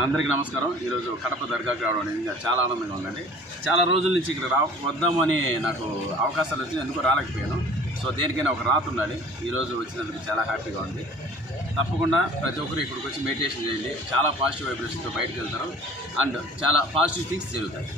అందరికీ నమస్కారం. ఈరోజు కడప దర్గాకి రావడం అనేది చాలా ఆనందంగా ఉందండి. చాలా రోజుల నుంచి ఇక్కడ రా వద్దామని నాకు అవకాశాలు వచ్చినాయి ఎందుకు రాలేకపోయాను. సో దేనికైనా ఒక రాత ఉండాలి. ఈరోజు వచ్చినందుకు చాలా హ్యాపీగా ఉంది. తప్పకుండా ప్రతి ఒక్కరు ఇక్కడికి వచ్చి మెడిటేషన్ చేయండి. చాలా పాజిటివ్ వైబ్రేషన్తో బయటకు వెళ్తారు. అండ్ చాలా పాజిటివ్ థింగ్స్ జరుగుతాయి.